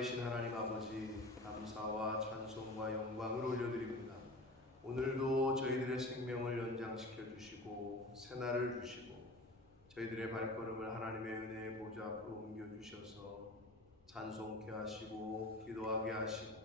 살아계신 하나님 아버지, 감사와 찬송과 영광을 올려드립니다. 오늘도 저희들의 생명을 연장시켜 주시고 새날을 주시고 저희들의 발걸음을 하나님의 은혜의 보좌 앞으로 옮겨 주셔서 찬송케 하시고 기도하게 하시고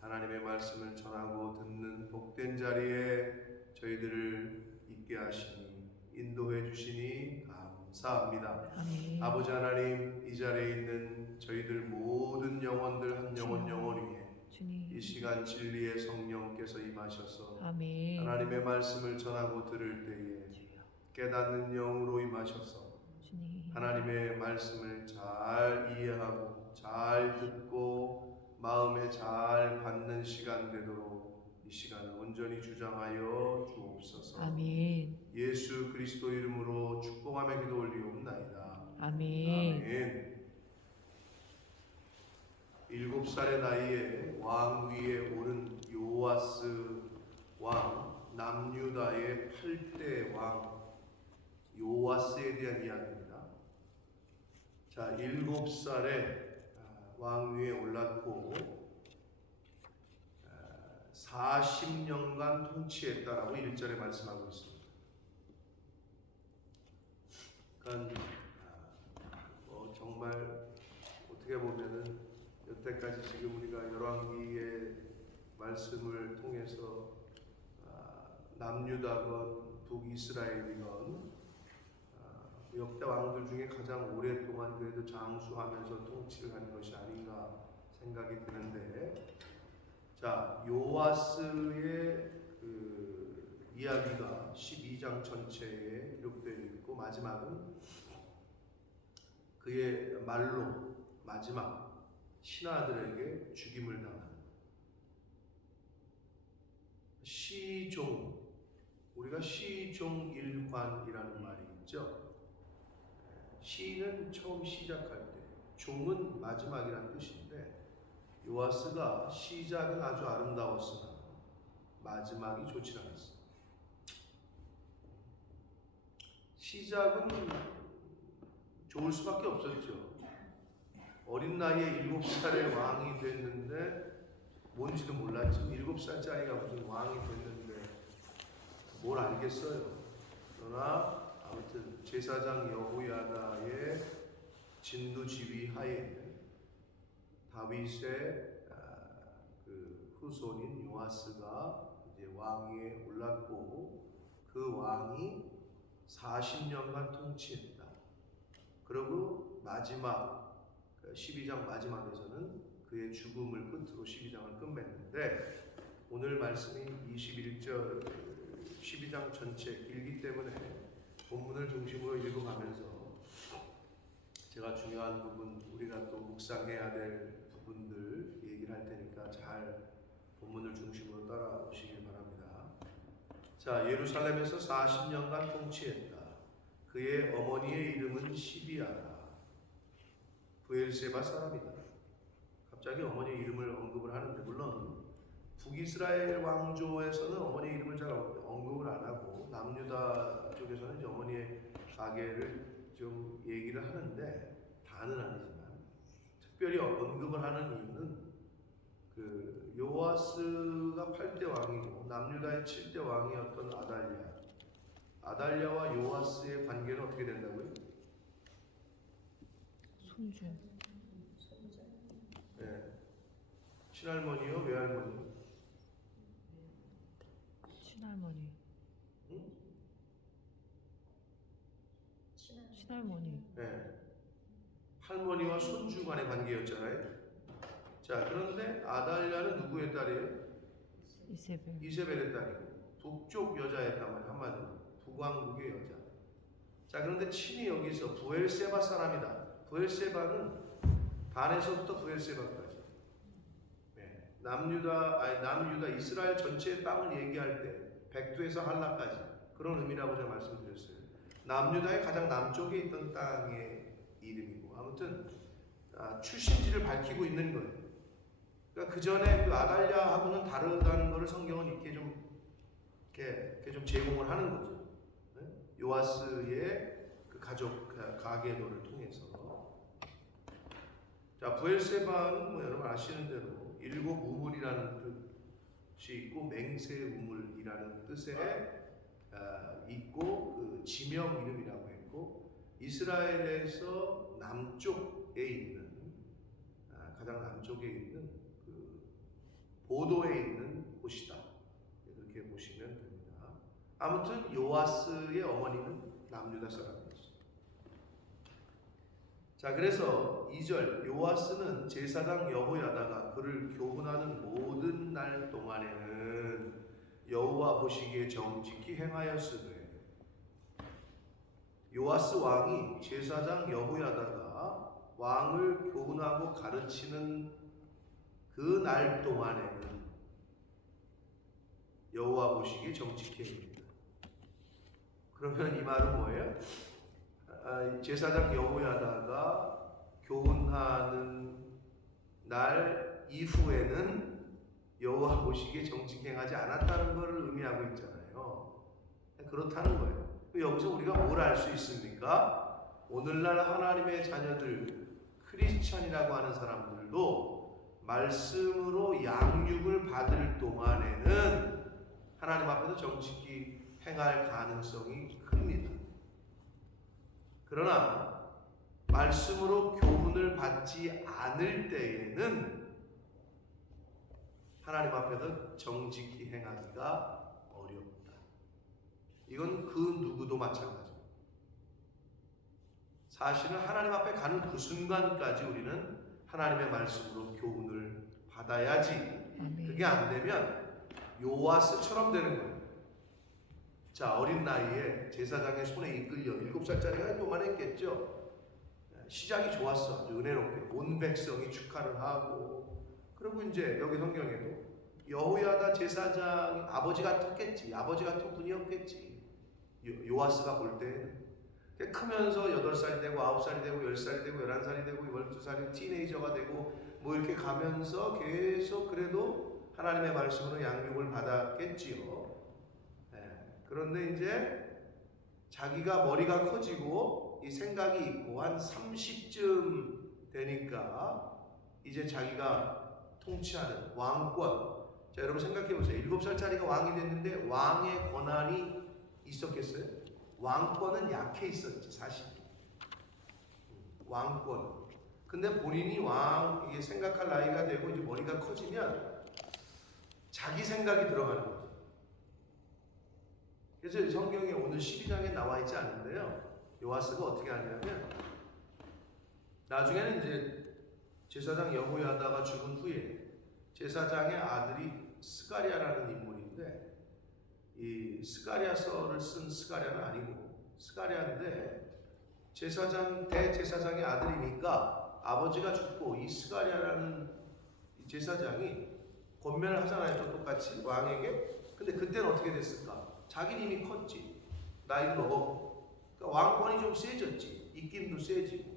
하나님의 말씀을 전하고 듣는 복된 자리에 저희들을 있게 하시니 인도해 주시니 감사합니다. 아멘. 아버지 하나님, 이 자리에 있는 저희들 모든 영혼들 한 영혼 위에 주님. 이 시간 진리의 성령께서 임하셔서 아멘. 하나님의 말씀을 전하고 들을 때에 깨닫는 영으로 임하셔서 주님. 하나님의 말씀을 잘 이해하고 잘 듣고 마음에 잘 받는 시간 되도록 이 시간을 온전히 주장하여 주옵소서. 아멘. 예수 그리스도 이름으로 축복하며 기도 올리옵나이다. 아멘. 아멘. 7살의 나이에 왕 위에 오른 요아스 왕, 남유다의 8대 왕 요아스에 대한 이야기입니다. 자, 7살에 왕 위에 올랐고 40년간 통치했다라고 1절에 말씀하고 있습니다. 그러니까 정말 어떻게 보면은 여태까지 지금 우리가 열왕기의 말씀을 통해서 남유다건 북이스라엘이건 역대 왕들 중에 가장 오랫동안 그래도 장수하면서 통치를 한 것이 아닌가 생각이 드는데, 자, 요아스의 그 이야기가 12장 전체에 기록되어 있고 마지막은 그의 말로 마지막 신하들에게 죽임을 당한 시종, 우리가 시종일관이라는 말이 있죠. 시는 처음 시작할 때, 종은 마지막이라는 뜻인데 요아스가 시작은 아주 아름다웠으나 마지막이 좋지 않았습니다. 시작은 좋을 수밖에 없었죠. 어린 나이에 7살의 왕이 됐는데 뭔지도 몰랐죠. 7살짜리가 무슨 왕이 됐는데 뭘 알겠어요. 그러나 아무튼 제사장 여호야다의 진두지휘 하에 다윗의 그 후손인 요아스가 이제 왕위에 올랐고 그 왕이 40년간 통치했다. 그리고 마지막 12장 마지막에서는 그의 죽음을 끝으로 12장을 끝맺는데, 오늘 말씀이 21절 12장 전체 길기 때문에 본문을 중심으로 읽어가면서 제가 중요한 부분, 우리가 또 묵상해야 될 부분들 얘기를 할 테니까 잘 본문을 중심으로 따라오시길 바랍니다. 자, 예루살렘에서 40년간 통치했다. 그의 어머니의 이름은 시비아다. 브엘세바 사람이다. 갑자기 어머니의 이름을 언급을 하는데, 물론 북이스라엘 왕조에서는 어머니의 이름을 잘 언급을 안 하고 남유다 쪽에서는 이제 어머니의 가계를 좀 얘기를 하는데, 다는 아니지만 특별히 언급을 하는 이유는 그 요아스가 8대 왕이고 남유다의 7대 왕이었던 아달랴와 요아스의 관계는 어떻게 된다고요? 손주. 네. 친할머니요, 외할머니? 친할머니. 응? 친할머니. 네. 할머니와 손주 간의 관계였잖아요. 자, 그런데 아달랴는 누구의 딸이에요? 이세벨. 이세벨의 딸이고 북쪽 여자였단 말이에요. 한마디로 북왕국의 여자. 자, 그런데 친히 여기서 브엘세바 사람이다. 브엘세바는 단에서부터 브엘세바까지, 네. 남유다 이스라엘 전체의 땅을 얘기할 때 백두에서 할라까지 그런 의미라고 제가 말씀드렸어요. 남유다의 가장 남쪽에 있던 땅의 이름이고, 아무튼 출신지를 밝히고 있는 거예요. 그러니까 그 전에 그 아달랴하고는 다르다는 것을 성경은 이렇게 좀 제공을 하는 거죠. 네? 요아스의 그 가족 가계도를 통해서. 자, 부엘세바는 뭐 여러분 아시는 대로 일곱 우물이라는 뜻이 있고 맹세 우물이라는 뜻에 있고 그 지명 이름이라고 했고 이스라엘에서 남쪽에 있는 가장 남쪽에 있는 그 보도에 있는 곳이다. 이렇게 보시면 됩니다. 아무튼 요아스의 어머니는 남유다 사람이었어요. 자, 그래서 2절 요아스는 제사장 여호야다가 그를 교훈하는 모든 날 동안에는 여호와 보시기에 정직히 행하였으되 요아스 왕이 제사장 여호야다가 왕을 교훈하고 가르치는 그 날 동안에는 여호와 보시기에 정직히 행합니다. 그러면 이 말은 뭐예요? 제사장 여호야다가 교훈하는 날 이후에는 여호와 보시기에 정직히 행하지 않았다는 것을 의미하고 있잖아요. 그렇다는 거예요. 여기서 우리가 뭘 알 수 있습니까? 오늘날 하나님의 자녀들, 크리스찬이라고 하는 사람들도 말씀으로 양육을 받을 동안에는 하나님 앞에서 정직히 행할 가능성이 큽니다. 그러나 말씀으로 교훈을 받지 않을 때에는 하나님 앞에서 정직히 행하기가 어렵다. 이건 그 누구도 마찬가지입니다. 사실은 하나님 앞에 가는 그 순간까지 우리는 하나님의 말씀으로 교훈을 받아야지. 그게 안 되면 요아스처럼 되는 거예요. 자, 어린 나이에 제사장의 손에 이끌려 7살짜리가 요만했겠죠. 시작이 좋았어. 아주 은혜롭게 온 백성이 축하를 하고, 그리고 이제 여기 성경에도 여호야다 제사장 아버지 같았겠지. 아버지 같은 분이었겠지. 요아스가 볼 때 크면서 8살이 되고 9살이 되고 10살이 되고 11살이 되고 12살이 티네이저가 되고 뭐 이렇게 가면서 계속 그래도 하나님의 말씀으로 양육을 받았겠지요. 그런데 이제 자기가 머리가 커지고 이 생각이 있고 한 30쯤 되니까 이제 자기가 통치하는 왕권. 자, 여러분 생각해 보세요. 7살짜리가 왕이 됐는데 왕의 권한이 있었겠어요? 왕권은 약해 있었지, 사실. 왕권. 근데 본인이 이게 생각할 나이가 되고 이제 머리가 커지면 자기 생각이 들어가는 거죠. 그래서 성경에 오늘 12장에 나와 있지 않는데요. 요아스가 어떻게 하냐면 나중에는 이제 제사장 여호야다가 죽은 후에 제사장의 아들이 스가랴라는 인물인데, 이 스가랴서를 쓴 스가랴는 아니고 스가랴인데 대제사장의 아들이니까 아버지가 죽고 이 스가랴라는 제사장이 권면을 하잖아요. 또 똑같이 왕에게. 근데 그때는 어떻게 됐을까? 자기는 이미 컸지. 나이도 먹었고. 그러니까 왕권이 좀 세졌지. 입김도 세지고.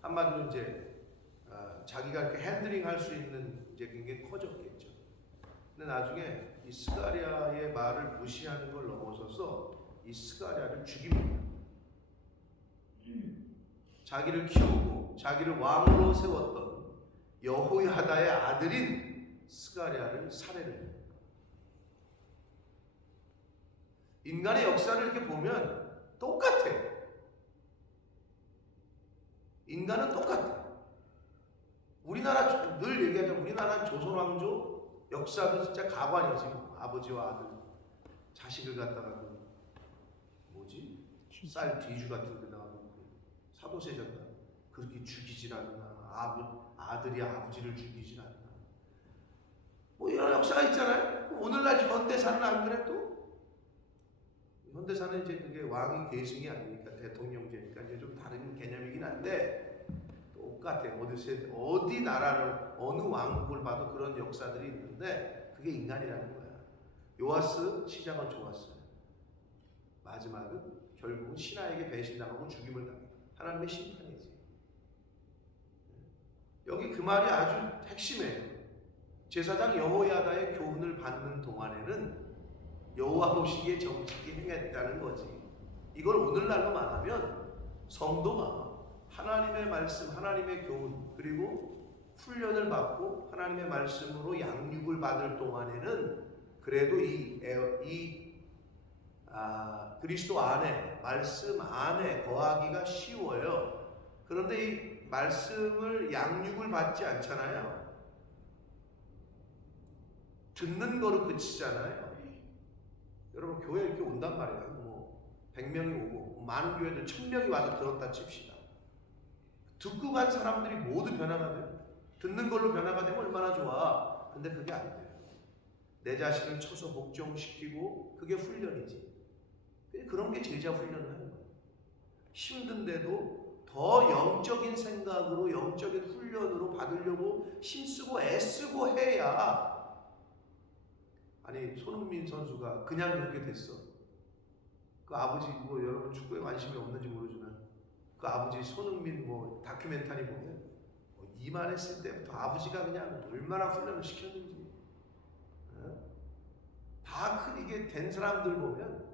한마디로 이제 자기가 이렇게 핸들링 할 수 있는 이제 굉장히 커졌겠죠. 근데 나중에 이 스가랴의 말을 무시하는 걸 넘어서서 이 스가랴를 죽입니다. 자기를 키우고 자기를 왕으로 세웠던 여호야다의 아들인 스가랴를 살해를 해요. 인간의 역사를 이렇게 보면 똑같아. 인간은 똑같아. 우리나라 늘 얘기하죠. 우리나라 조선왕조 역사도 진짜 가관이지. 아버지와 아들, 자식을 갖다가 쌀 뒤주 같은 데다가 사도세자가 그렇게 죽이질 않나. 아들이 아버지를 죽이질 않나. 뭐 이런 역사가 있잖아요. 오늘날 현대사는 안 그래 또? 현대사는 이제 그게 왕이 계승이 아니니까 대통령제니까 이제 좀 다른 개념이긴 한데 똑같아. 어디 나라를 어느 왕국을 봐도 그런 역사들이 있는데 그게 인간이라는 거야. 요아스 시작은 좋았어요. 마지막은 결국은 신하에게 배신당하고 죽임을 당해. 하나님의 심판이지. 여기 그 말이 아주 핵심이에요. 제사장 여호야다의 교훈을 받는 동안에는 여호와 보시기에 정직히 행했다는 거지. 이걸 오늘날로 말하면 성도가 하나님의 말씀, 하나님의 교훈, 그리고 훈련을 받고 하나님의 말씀으로 양육을 받을 동안에는 그래도 그리스도 안에, 말씀 안에 거하기가 쉬워요. 그런데 이 말씀을 양육을 받지 않잖아요. 듣는 거로 그치잖아요. 여러분 교회 이렇게 온단 말이에요. 뭐 100명이 오고 많은 교회들 1000명이 와서 들었다 칩시다. 듣고 간 사람들이 모두 변화가 돼요. 듣는 걸로 변화가 되면 얼마나 좋아. 근데 그게 안 돼요. 내 자신을 쳐서 복종시키고 그게 훈련이지. 그런 게 제자 훈련을 하는 거예요. 힘든데도 더 영적인 생각으로 영적인 훈련으로 받으려고 힘쓰고 애쓰고 해야. 아니 손흥민 선수가 그냥 그렇게 됐어. 그 아버지 뭐 여러분 축구에 관심이 없는지 모르지만 그 아버지 손흥민 뭐 다큐멘터리 보면 이만했을 때부터 아버지가 그냥 얼마나 훈련을 시켰는지 다 큰 이게 된 사람들 보면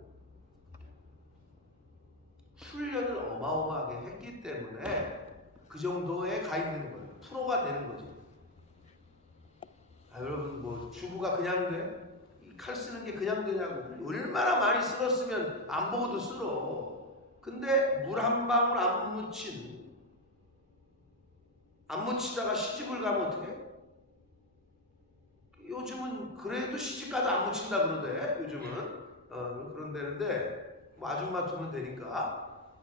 훈련을 어마어마하게 했기 때문에 그 정도에 가 있는 거예요. 프로가 되는 거지. 여러분 뭐 주부가 그냥 돼? 칼 쓰는 게 그냥 되냐고. 얼마나 많이 쓸었으면 안 보고도 쓸어. 근데 물 한 방울 안 묻히다가 시집을 가면 어떡해? 요즘은 그래도 시집 가도 안 묻힌다 그러대. 요즘은 그런다는데 뭐 아줌마 두면 되니까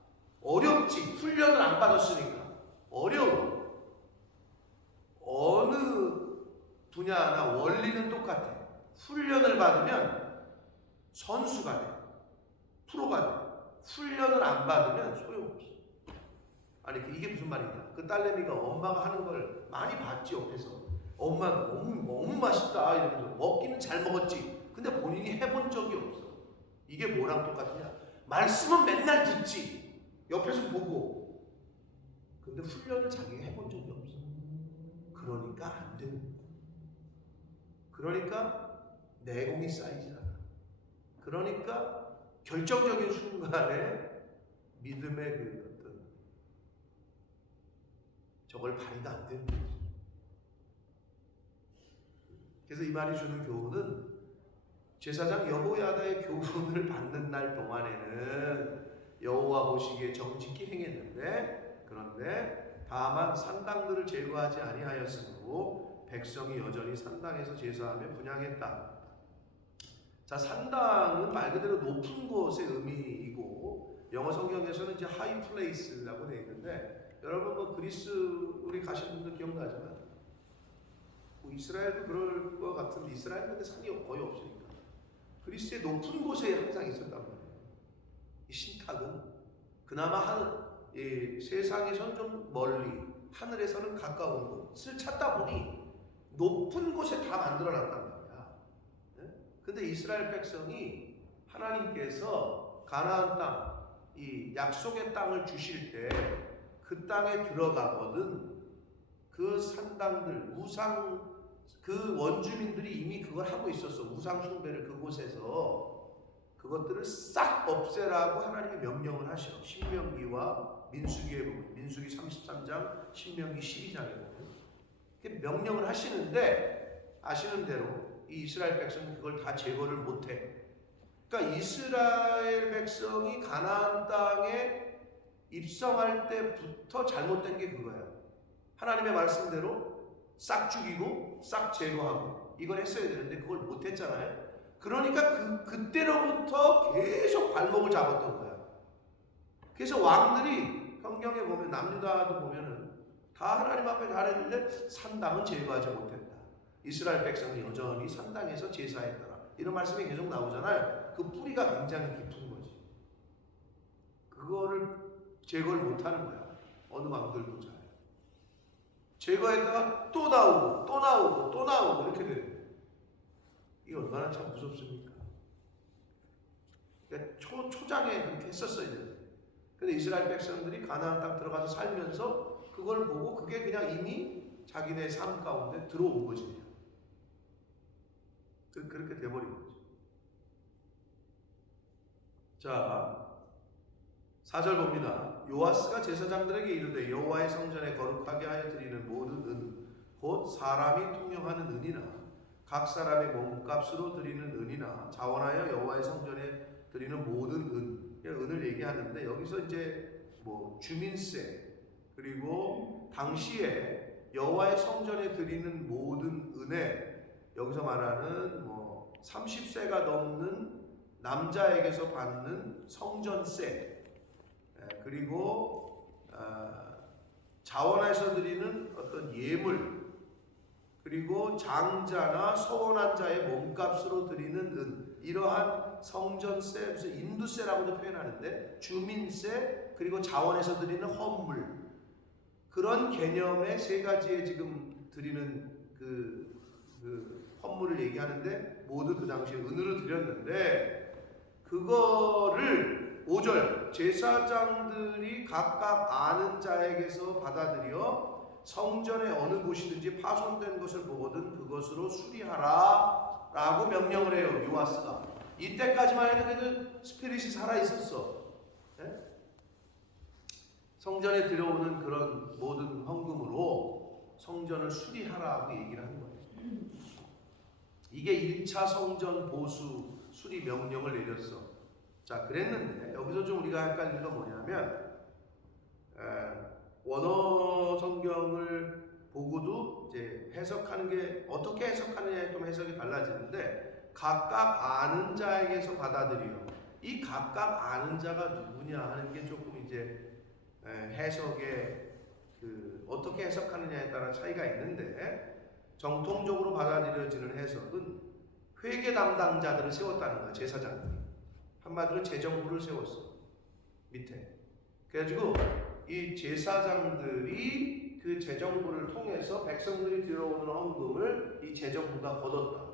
어렵지. 훈련을 안 받았으니까 어려워. 어느 분야나 원리는 똑같아. 훈련을 받으면 선수가 돼. 프로가 돼. 훈련을 안 받으면 소용없어. 아니 이게 무슨 말이냐. 그 딸내미가 엄마가 하는 걸 많이 봤지 옆에서. 엄마 너무 맛있다 이러면서 먹기는 잘 먹었지. 근데 본인이 해본 적이 없어. 이게 뭐랑 똑같으냐. 말씀은 맨날 듣지. 옆에서 보고. 근데 훈련을 자기가 해본 적이 없어. 그러니까 안 되는 거야. 그러니까 내공이 쌓이지 않아. 그러니까 결정적인 순간에 믿음의 그 어떤 저걸 발휘가 안 되는 거지. 그래서 이 말이 주는 교훈은 제사장 여호야다의 교훈을 받는 날 동안에는 여호와 보시기에 정직히 행했는데 그런데 다만 산당들을 제거하지 아니하였으므로 백성이 여전히 산당에서 제사하며 분향했다. 자, 산당은 말 그대로 높은 곳의 의미이고 영어 성경에서는 이제 하이 플레이스라고 되어 있는데 여러분 뭐 그리스 우리 가신 분들 기억나지만 뭐 이스라엘도 그럴 것 같은데 이스라엘은 근데 산이 거의 없으니까 그리스의 높은 곳에 항상 있었단 말이에요. 이 신탁은 그나마 세상에선 좀 멀리 하늘에서는 가까운 곳을 찾다 보니 높은 곳에 다 만들어놨단 말이야. 근데 이스라엘 백성이 하나님께서 가나안 땅, 이 약속의 땅을 주실 때 그 땅에 들어가거든 그 산당들, 우상 그 원주민들이 이미 그걸 하고 있었어. 우상 숭배를 그곳에서 그것들을 싹 없애라고 하나님이 명령을 하셔. 신명기와 민수기에 보면 민수기 33장, 신명기 12장에 보면 명령을 하시는데 아시는 대로 이 이스라엘 백성은 그걸 다 제거를 못해. 그러니까 이스라엘 백성이 가나안 땅에 입성할 때부터 잘못된 게 그거야. 하나님의 말씀대로 싹 죽이고 싹 제거하고 이걸 했어야 되는데 그걸 못했잖아요. 그러니까 그때로부터 계속 발목을 잡았던 거야. 그래서 왕들이 성경에 보면 남유다도 보면은 다 하나님 앞에 잘했는데 산당은 제거하지 못했다. 이스라엘 백성이 여전히 산당에서 제사했더라. 이런 말씀이 계속 나오잖아요. 그 뿌리가 굉장히 깊은 거지. 그거를 제거를 못하는 거야. 어느 왕들도 잘. 제거했다가 또 나오고 또 나오고 또 나오고 이렇게 되는 거예요. 이게 얼마나 참 무섭습니까? 그러니까 초장에 그렇게 했었어야 되는데. 근데 이스라엘 백성들이 가나안 땅 들어가서 살면서 그걸 보고 그게 그냥 이미 자기네 삶 가운데 들어온 거지. 그렇게 돼버린 거죠. 자, 4절 봅니다. 요아스가 제사장들에게 이르되 여호와의 성전에 거룩하게 하여 드리는 모든 은, 곧 사람이 통용하는 은이나 각 사람의 몸값으로 드리는 은이나 자원하여 여호와의 성전에 드리는 모든 은을 얘기하는데, 여기서 이제 뭐 주민세, 그리고 당시에 여호와의 성전에 드리는 모든 은에 여기서 말하는 뭐 30세가 넘는 남자에게서 받는 성전세, 그리고 자원해서 드리는 어떤 예물, 그리고 장자나 서원한 자의 몸값으로 드리는 은, 이러한 성전세, 무슨 인두세라고도 표현하는데 주민세, 그리고 자원해서 드리는 헌물, 그런 개념의 세 가지에 지금 드리는 그 헌물을 얘기하는데 모두 그 당시에 은으로 드렸는데, 그거를 5절 제사장들이 각각 아는 자에게서 받아들여 성전의 어느 곳이든지 파손된 것을 보거든 그것으로 수리하라 라고 명령을 해요. 요아스가. 이때까지만 해도 그래도 스피릿이 살아있었어. 네? 성전에 들어오는 그런 모든 헌금으로 성전을 수리하라고 얘기를 하는 거예요. 이게 1차 성전 보수 수리 명령을 내렸어. 자, 그랬는데 여기서 좀 우리가 헷갈리는 건 뭐냐면, 원어 성경을 보고도 이제 해석하는 게 어떻게 해석하느냐에 좀 해석이 달라지는데, 각각 아는 자에게서 받아들여, 이 각각 아는 자가 누구냐 하는 게 조금 이제 해석에 어떻게 해석하느냐에 따라 차이가 있는데, 정통적으로 받아들여지는 해석은 회계 담당자들을 세웠다는 거야. 제사장들이 한마디로 재정부를 세웠어, 밑에. 그래가지고 이 제사장들이 그 재정부를 통해서 백성들이 들어오는 헌금을 이 재정부가 걷었다.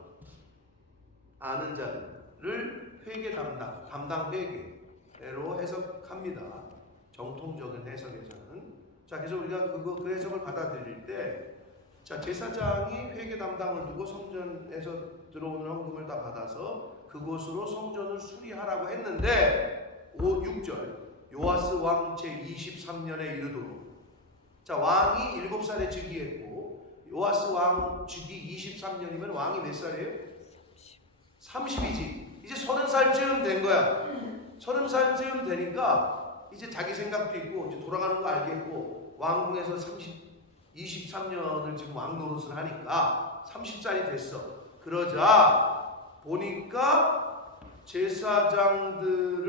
아는 자들을 회계 담당 회계로 해석합니다. 정통적인 해석에서는. 자, 그래서 우리가 그 해석을 받아들일 때, 자, 제사장이 회계 담당을 두고 성전에서 들어오는 헌금을 다 받아서 그곳으로 성전을 수리하라고 했는데, 6절 요아스 왕 제23년에 이르도록. 자, 왕이 7살에 즉위했고 요아스 왕 즉위 23년이면 왕이 몇 살이에요? 30이지. 이제 30살쯤 된 거야. 30살쯤 되니까 이제 자기 생각도 있고 이제 돌아가는 거 알겠고, 왕궁에서 23년을 지금 왕 노릇을 하니까 30살이 됐어. 그러자 보니까 제사장들을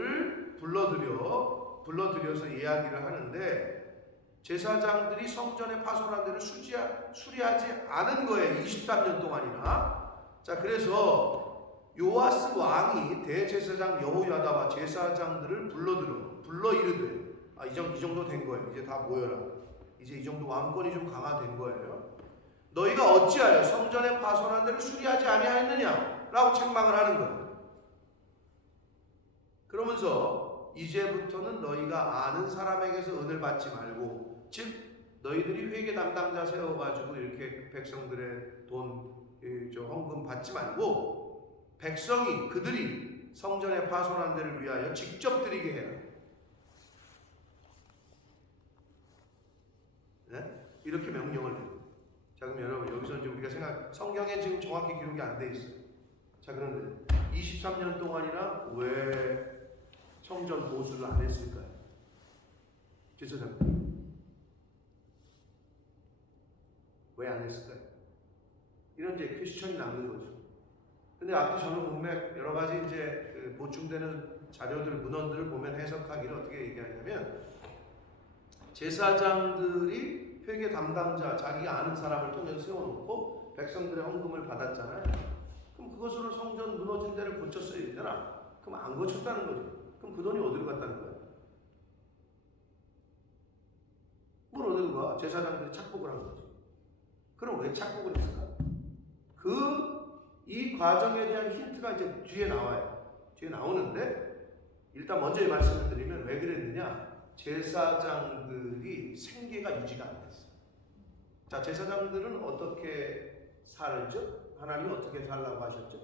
불러들여서 이야기를 하는데, 제사장들이 성전의 파손한 데를 수리하지 않은 거예요. 23년 동안이나. 자, 그래서 요아스 왕이 대제사장 여호야다와 제사장들을 불러 이르되, 이 정도 된 거예요. 이제 다 모여라. 이제 이 정도 왕권이 좀 강화된 거예요. 너희가 어찌하여 성전의 파손한 데를 수리하지 아니하였느냐 라고 책망을 하는 거예요. 그러면서 이제부터는 너희가 아는 사람에게서 은을 받지 말고, 즉 너희들이 회계 담당자 세워가지고 이렇게 백성들의 돈 헌금 받지 말고, 백성이 그들이 성전의 파손한 데를 위하여 직접 드리게 해라. 네? 이렇게 명령을 해요. 자, 그럼 여러분 여기서 이제 우리가 성경에 지금 정확히 기록이 안 돼 있어요. 자, 그런데 23년 동안이나 왜 성전 보수를 안 했을까요? 제사장님 왜 안 했을까요? 이런 이제 퀘스천이 남는 거죠. 근데 앞뒤 저는 문맥 여러 가지 이제 보충되는 자료들, 문헌들을 보면 해석하기를 어떻게 얘기하냐면, 제사장들이 회계 담당자, 자기가 아는 사람을 통해서 세워놓고 백성들의 헌금을 받았잖아요. 그럼 그것으로 성전 무너진 데를 고쳤어야 되잖아. 그럼 안 고쳤다는 거죠. 그럼 그 돈이 어디로 갔다는 거야? 뭘 어디로 가? 제사장들이 착복을 한 거지. 그럼 왜 착복을 했을까? 이 과정에 대한 힌트가 이제 뒤에 나와요. 뒤에 나오는데, 일단 먼저 말씀을 드리면 왜 그랬느냐? 제사장들이 생계가 유지가 안 됐어요. 자, 제사장들은 어떻게 살죠? 하나님이 어떻게 살라고 하셨죠?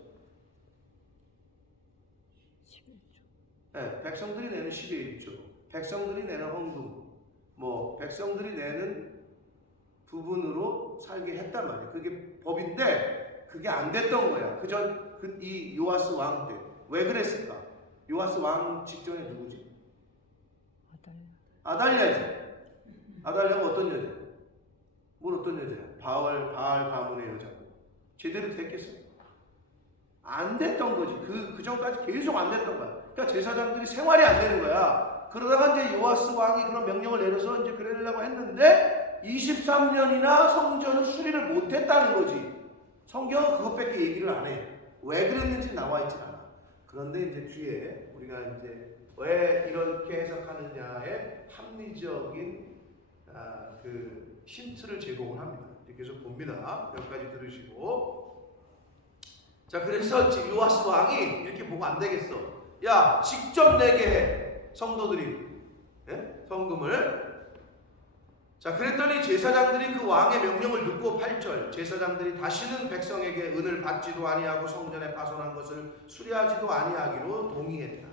11조. 네, 백성들이 내는 10의 1조, 백성들이 내는 헌금, 백성들이 내는 부분으로 살게 했단 말이에요. 그게 법인데 그게 안 됐던 거야. 이 요아스 왕 때. 왜 그랬을까? 요아스 왕 직전에 누구지? 아달랴지. 아달랴가 어떤 여자야? 뭘 어떤 여자야? 바알 가문의 여자. 제대로 됐겠어? 안 됐던 거지. 그 전까지 계속 안 됐던 거야. 그러니까 제사장들이 생활이 안 되는 거야. 그러다가 이제 요아스 왕이 그런 명령을 내려서 이제 그러려고 했는데 23년이나 성전을 수리를 못했다는 거지. 성경은 그것밖에 얘기를 안 해. 왜 그랬는지 나와 있진 않아. 그런데 이제 뒤에 우리가 이제 왜 이렇게 해석하느냐의 합리적인 그 힌트를 제공을 합니다. 계속 봅니다. 여기까지 들으시고. 자, 그래서 지금 요아스 왕이 이렇게 보고 안 되겠어. 야, 직접 내게 해. 성도들이. 예? 성금을. 자, 그랬더니 제사장들이 그 왕의 명령을 듣고 8절 제사장들이 다시는 백성에게 은을 받지도 아니하고 성전에 파손한 것을 수리하지도 아니하기로 동의했다.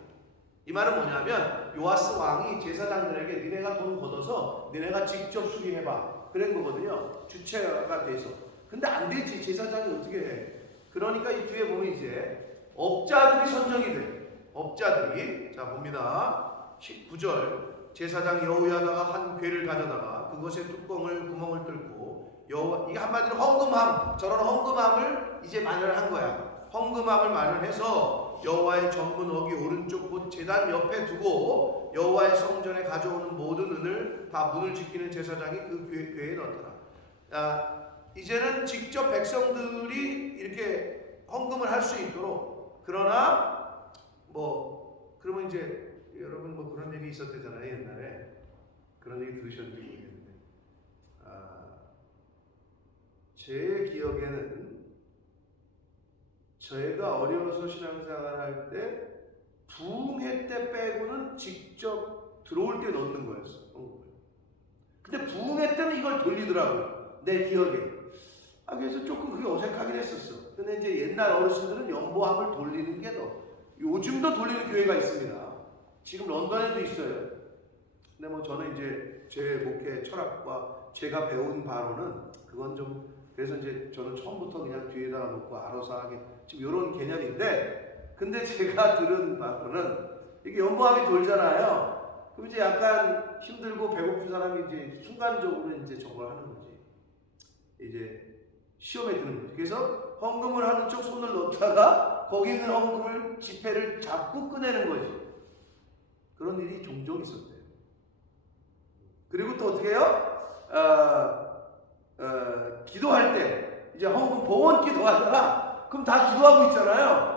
이 말은 뭐냐면 요아스 왕이 제사장들에게 니네가 돈 걷어서 니네가 직접 수리해봐 그런 거거든요. 주체가 돼서. 근데 안 되지. 제사장이 어떻게 해. 그러니까 이 뒤에 보면 이제 업자들이 선정이 돼. 업자들이. 자, 봅니다. 19절 제사장 여호야다가 한 궤를 가져다가 그것의 뚜껑을 구멍을 뚫고 이게 한마디로 헌금함, 저런 헌금함을 이제 마련한 거야. 헌금함을 마련해서 여호와의 전문 어기 오른쪽 곧 제단 옆에 두고 여호와의 성전에 가져오는 모든 은을 다 문을 지키는 제사장이 그 궤에 넣더라. 이제는 직접 백성들이 이렇게 헌금을 할 수 있도록. 그러나 그러면 이제 여러분 그런 얘기 있었대잖아요. 옛날에 그런 얘기 들으셨는지 모르겠는데 제 기억에는 저희가 어려서 신앙생활 할 때 부흥회 때 빼고는 직접 들어올 때 넣는 거였어. 근데 부흥회 때는 이걸 돌리더라고요. 내 기억에. 그래서 조금 그게 어색하긴 했었어. 근데 이제 옛날 어르신들은 연보함을 돌리는 게 요즘도 돌리는 교회가 있습니다. 지금 런던에도 있어요. 근데 저는 이제 제 목회 철학과 제가 배운 바로는 그건 좀 그래서 이제 저는 처음부터 그냥 뒤에다가 놓고 알아서 하게 지금 이런 개념인데 근데 제가 들은 바로는 이게 연보함이 돌잖아요. 그럼 이제 약간 힘들고 배고픈 사람이 이제 순간적으로 이제 저걸 하는 거지. 이제 시험에 드는 거지. 그래서 헌금을 하는 쪽 손을 넣다가 거기 있는 헌금을 지폐를 잡고 꺼내는 거지. 그런 일이 종종 있었대요. 그리고 또 어떻게 해요? 기도할 때 이제 헌금 봉헌 기도하잖아. 그럼 다 기도하고 있잖아요.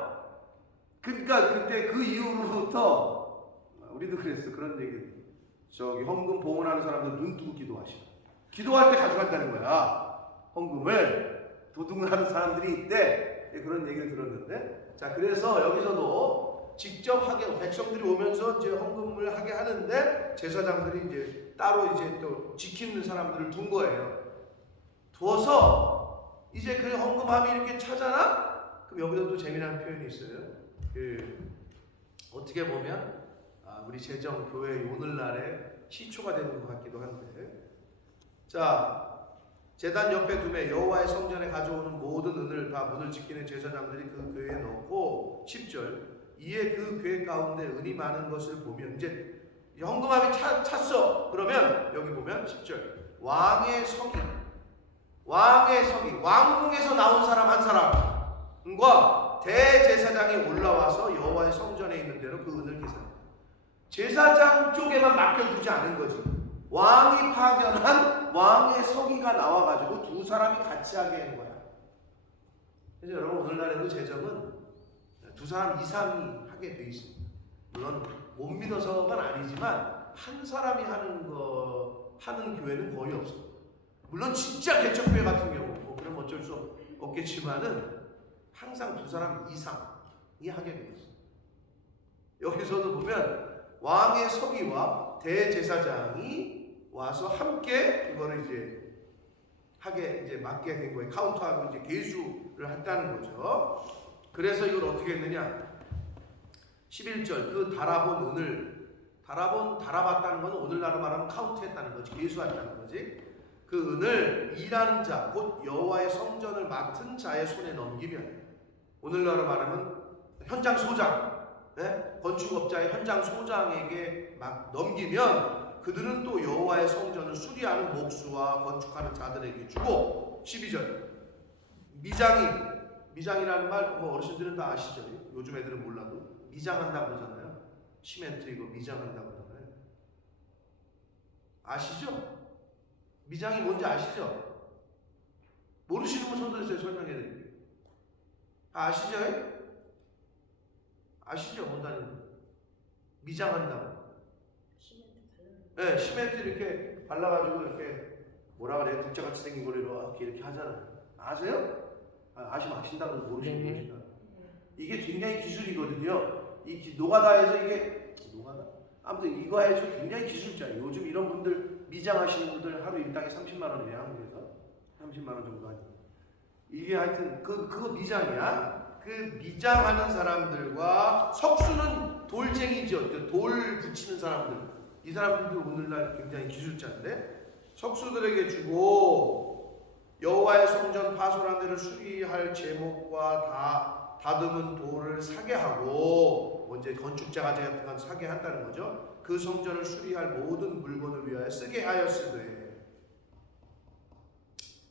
그러니까 그때 그 이후로부터 우리도 그랬어. 그런 얘기. 저기 헌금 봉헌하는 사람들 눈 뜨고 기도하시라. 기도할 때 가져간다는 거야. 헌금을 도둑을 하는 사람들이 있대. 그런 얘기를 들었는데. 자, 그래서 여기서도 직접 하게 백성들이 오면서 이제 헌금을 하게 하는데 제사장들이 이제 따로 이제 또 지키는 사람들을 둔 거예요. 두어서 이제 그 헌금함이 이렇게 차잖아. 그럼 여기서 또 재미난 표현이 있어요. 어떻게 보면 우리 재정 교회 오늘날의 시초가 되는 것 같기도 한데. 자, 제단 옆에 두매 여호와의 성전에 가져오는 모든 은을 다 문을 지키는 제사장들이 그 궤에 넣고 10절 이에 그 궤 가운데 은이 많은 것을 보면 이제 헌금함이 찼어. 그러면 여기 보면 10절 왕의 석이 왕궁에서 나온 사람 한 사람과 대제사장이 올라와서 여호와의 성전에 있는 대로 그 은을 계산해. 제사장 쪽에만 맡겨두지 않은 거지. 왕이 파견한 왕의 서기가 나와가지고 두 사람이 같이 하게 한 거야. 그래서 여러분 오늘날에도 제정은 두 사람 이상이 하게 돼 있습니다. 물론 못 믿어서가 아니지만 한 사람이 하는 교회는 거의 없어요. 물론 진짜 개척교회 같은 경우 그럼 어쩔 수 없겠지만은 항상 두 사람 이상이 하게 돼 있어요. 여기서도 보면 왕의 서기와 대제사장이 와서 함께 그거를 이제 하게 이제 맡게 된 거예요. 카운트하고 이제 계수를 했다는 거죠. 그래서 이걸 어떻게 했느냐? 11절 그 달아본 은을 달아봤다는 건 오늘날로 말하면 카운트했다는 거지. 계수했다는 거지. 그 은을 일하는 자, 곧 여호와의 성전을 맡은 자의 손에 넘기면, 오늘날로 말하면 현장 소장, 건축업자의 현장 소장에게 막 넘기면 그들은 또 여호와의 성전을 수리하는 목수와 건축하는 자들에게 주고, 12절 미장이라는 말 뭐 어르신들은 다 아시죠? 요즘 애들은 몰라도 미장한다고 그러잖아요. 시멘트 이거 미장한다고 그러잖아요. 아시죠? 미장이 뭔지 아시죠? 모르시는 분 손 들으세요. 설명해 드릴게요. 아시죠? 아시죠? 못하는 분. 미장한다고. 네, 시멘트 이렇게 발라가지고 이렇게 뭐라 그래요? 국자같이 생긴 걸 이렇게 하잖아요. 아세요? 아시면 아신다고 해서 모르시는 네. 분이시다. 이게 굉장히 기술이거든요. 이 노가다에서 이게 노가다? 아무튼 이거 해서 굉장히 기술자예요. 요즘 이런 분들 미장하시는 분들 하루 일당이 30만 원이에요. 한국에서 30만 원 정도 하니까. 이게 하여튼 그거 미장이야. 그 미장하는 사람들과 석수는 돌쟁이죠. 돌 붙이는 사람들. 이 사람들도 오늘날 굉장히 기술자인데 석수들에게 주고 여호와의 성전 파손한 데를 수리할 제목과 다듬은 돌을 사게 하고 이제 건축자가 같은 건 사게 한다는 거죠. 그 성전을 수리할 모든 물건을 위하여 쓰게 하였으되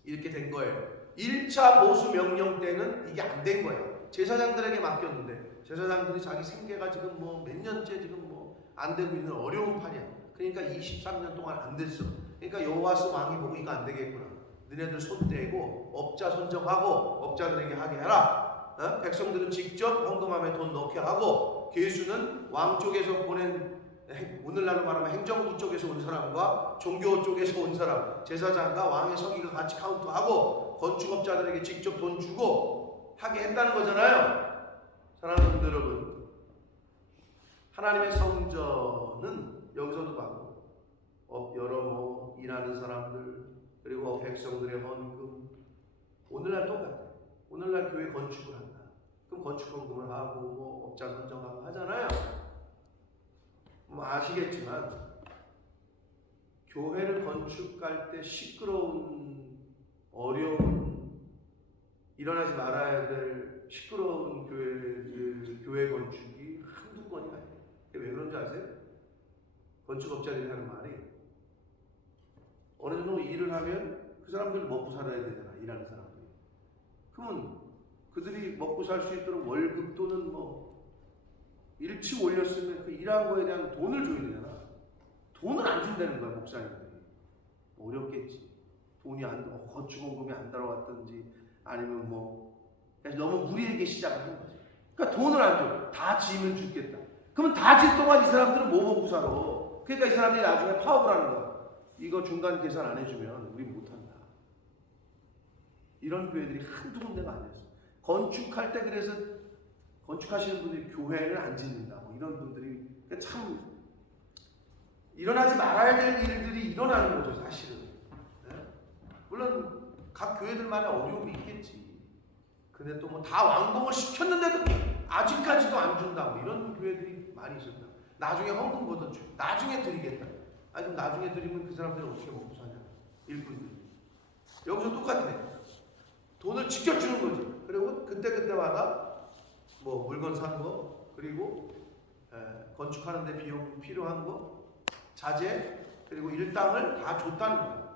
이렇게 된 거예요. 1차 보수 명령 때는 이게 안 된 거예요. 제사장들에게 맡겼는데 제사장들이 자기 생계가 지금 뭐 몇 년째 지금 뭐 안 되고 있는 어려운 판이야. 그러니까 23년 동안 안 됐어. 그러니까 여호와스 왕이 보고 이거 안 되겠구나. 너네들 손 떼고 업자 선정하고 업자들에게 하게 해라. 백성들은 직접 헌금함에 돈 넣게 하고 계수는 왕 쪽에서 보낸 오늘날로 말하면 행정부 쪽에서 온 사람과 종교 쪽에서 온 사람, 제사장과 왕의 서기가 같이 카운트하고 건축업자들에게 직접 돈 주고 하게 했다는 거잖아요. 사랑하는 분들 여러분, 하나님의 성전은 여기서도 봐도 여러 뭐 일하는 사람들 그리고 백성들의 헌금 오늘날 똑같아요. 오늘날 교회 건축을 한다. 그럼 건축 헌금을 하고 뭐 업자 선정하고 하잖아요. 뭐 아시겠지만 교회를 건축할 때 시끄러운 어려운 일어나지 말아야 될 시끄러운 교회 건축이 한두 건이 아니에요. 왜 그런지 아세요? 건축업자들이 하는 말이 어느 정도 일을 하면 그 사람들 먹고 살아야 되잖아. 일하는 사람들이. 그러면 그들이 먹고 살 수 있도록 월급 또는 뭐 일찍 올렸으면 그 일한 거에 대한 돈을 줘야 되잖아. 돈을 안 준다는 거야, 목사님들이. 어렵겠지. 돈이 건축원금이 안 들어왔든지 아니면 뭐 너무 무리하게 시작을 하는 거지. 그러니까 돈을 안 줘. 다 지으면 죽겠다. 그러면 다 질 동안 이 사람들은 뭐 먹고 살아? 그러니까 이 사람들이 나중에 파업을 하는 거야. 이거 중간 계산 안 해주면 우리 못한다. 이런 교회들이 한두 군데가 아니었어. 건축할 때 그래서 건축하시는 분들이 교회를 안 짓는다고 이런 분들이 참 일어나지 말아야 될 일들이 일어나는 거죠, 사실은. 물론 각 교회들만의 어려움이 있겠지. 근데 또 뭐 다 완공을 시켰는데도 아직까지도 안 준다고 이런 교회들이 많이 있었다. 나중에 헌금 걷어줘. 나중에 드리겠다. 아니 그럼 나중에 드리면 그 사람들은 어떻게 먹고 사냐? 일꾼들이. 여기서 똑같아. 돈을 직접 주는 거지. 그리고 그때마다 뭐 물건 사는 거, 그리고 건축하는 데 비용 필요한 거, 자재, 그리고 일당을 다 줬다는 거야.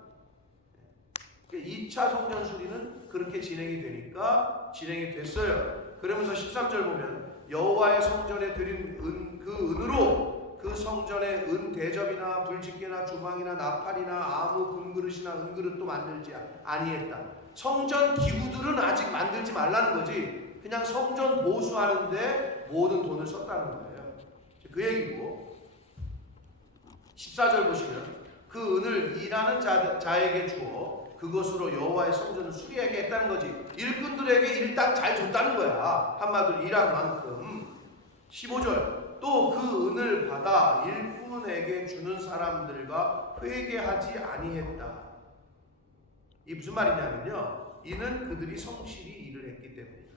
2차 성전 수리는 그렇게 진행이 되니까 진행이 됐어요. 그러면서 13절 보면 여호와의 성전에 드린 그 은으로 그 성전에 은 대접이나 불집게나 주방이나 나팔이나 아무 금그릇이나 은그릇도 만들지 아니했다. 성전 기구들은 아직 만들지 말라는 거지. 그냥 성전 보수하는데 모든 돈을 썼다는 거예요. 그 얘기고 14절 보시면 그 은을 일하는 자에게 주어 그것으로 여호와의 성전을 수리하게 했다는 거지. 일꾼들에게 일당 잘 줬다는 거야. 한마디로 일한 만큼. 15절 또 그 은을 받아 일꾼에게 주는 사람들과 회개하지 아니했다. 이 무슨 말이냐면요, 이는 그들이 성실히 일을 했기 때문이다.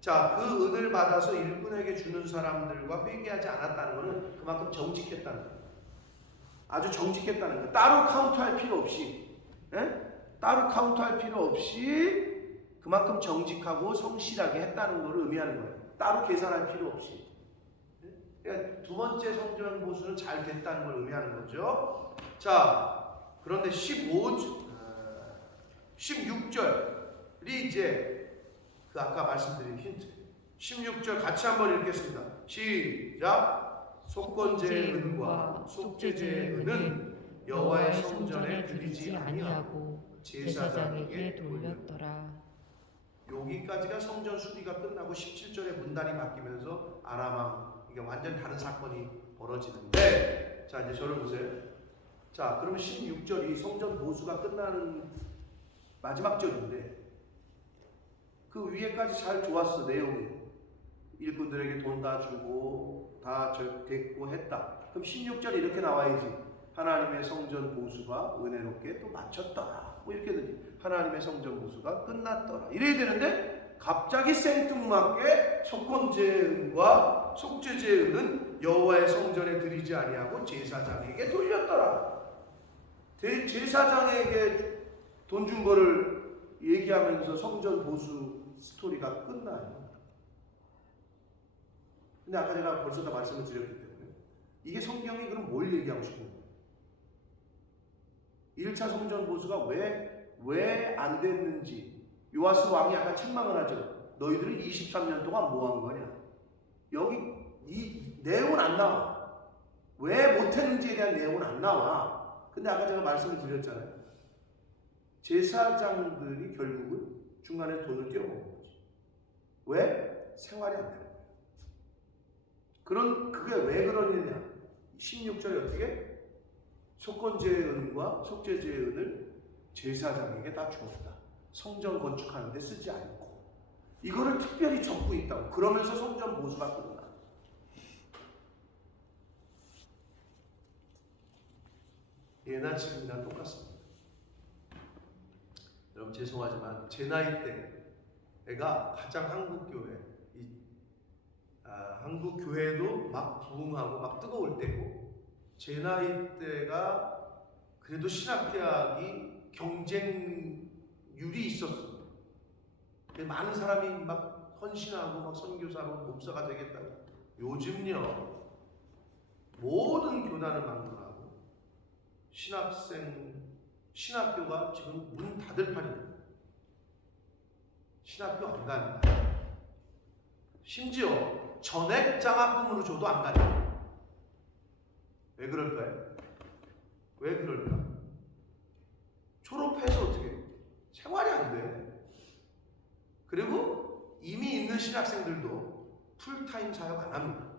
자, 그 은을 받아서 일꾼에게 주는 사람들과 회개하지 않았다는 것은 그만큼 정직했다는 거예요. 아주 정직했다는 거예요. 따로 카운트할 필요 없이 따로 카운트할 필요 없이 그만큼 정직하고 성실하게 했다는 것을 의미하는 거예요. 따로 계산할 필요 없이. 그러니까 두 번째 성전 보수는 잘 됐다는 걸 의미하는 거죠. 자, 그런데 16절이 이제 그 아까 말씀드린 힌트. 16절 같이 한번 읽겠습니다. 시작. 속건제의 은과 속죄제의 은은 여호와의 성전에 드리지 아니하고 제사장에게 돌렸더라. 여기까지가 성전 수리가 끝나고 17절에 문단이 바뀌면서 아람왕, 이게 완전 다른 사건이 벌어지는데, 자 이제 저를 보세요. 자 그러면 16절이 성전 보수가 끝나는 마지막 절인데 그 위에까지 잘 좋았어. 내용이 일꾼들에게 돈 다 주고 다 됐고 했다. 그럼 16절이 이렇게 나와야지. 하나님의 성전 보수가 은혜롭게 또 마쳤더라. 뭐 이렇게 되지. 하나님의 성전 보수가 끝났더라. 이래야 되는데 갑자기 생뚱맞게 속건제의 은과 속죄제의 은은 여호와의 성전에 드리지 아니하고 제사장에게 돌렸더라. 제사장에게 돈 준 거를 얘기하면서 성전 보수 스토리가 끝나요. 근데 아까 제가 벌써 다 말씀을 드렸기 때문에 이게 성경이 그럼 뭘 얘기하고 싶은 거예요? 1차 성전 보수가 왜 안 됐는지 요아스 왕이 약간 책망을 하죠. 너희들은 23년 동안 뭐 한 거냐? 여기 이 내용은 안 나와. 왜 못했는지에 대한 내용은 안 나와. 근데 아까 제가 말씀을 드렸잖아요. 제사장들이 결국은 중간에 돈을 떼어먹은 거지. 왜? 생활이 안 되는 거예요. 그게 왜 그러느냐? 16절에 어떻게? 속건제의 은과 속죄제의 은을 제사장에게 다 주었다. 성전 건축하는 데 쓰지 않고. 이거를 특별히 적고 있다고. 그러면서 성전 보수가 끝나. 예나 지금이나 똑같습니다. 여러분 죄송하지만 제 나이 때가 가장 한국 교회도 막 부흥하고 막 뜨거울 때고, 제 나이 때가 그래도 신학대학이 경쟁률이 있었어요. 많은 사람이 막 헌신하고 막 선교사로 목사가 되겠다고. 요즘요 모든 교단을 막론하고 신학교가 지금 문 닫을 판입니다. 신학교 안 간다. 심지어 전액 장학금으로 줘도 안 간다. 왜 그럴까요? 왜 그럴까? 졸업해서 어떻게 생활이 안 돼. 그리고 이미 있는 신학생들도 풀타임 사역 안 합니다.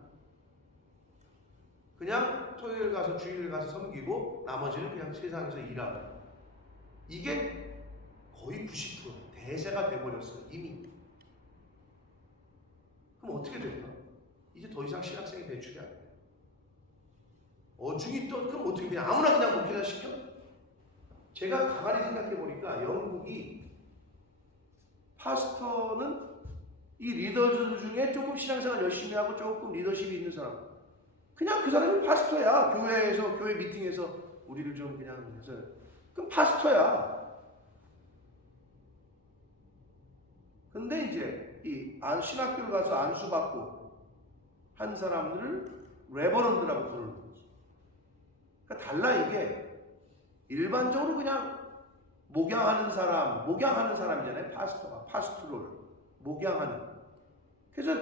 그냥 토요일 가서 주일 가서 섬기고 나머지는 그냥 세상에서 일하고. 이게 거의 90% 대세가 돼버렸어요. 이미. 그럼 어떻게 될까? 이제 더 이상 신학생이 배출이 안 돼. 어중이 또 그럼 어떻게 그냥 아무나 그냥 목회자 시켜? 제가 가만히 생각해 보니까 영국이 파스터는 이 리더들 중에 조금 신앙생활 열심히 하고 조금 리더십이 있는 사람, 그냥 그 사람이 파스터야. 교회 미팅에서 우리를 좀 그냥 해서 그럼 파스터야. 근데 이제 이 신학교를 가서 안수받고 한 사람들을 레버런드라고 부르는 거지. 그러니까 달라. 이게 일반적으로 그냥 목양하는 사람이잖아요. 파스터가 파스토를 목양하는. 그래서